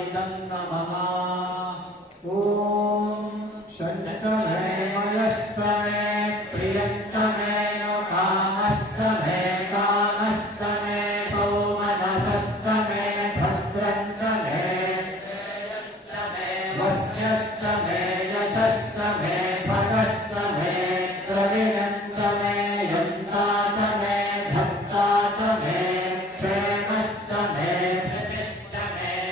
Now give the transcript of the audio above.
इदं नमः ॐ शञ्चमे मयस्तमे प्रियन्तमे कामस्तमे कामस्तमे सौमनसस्तमे भद्रन्तमे वस्यस्तमे यशस्तमे भगस्तमे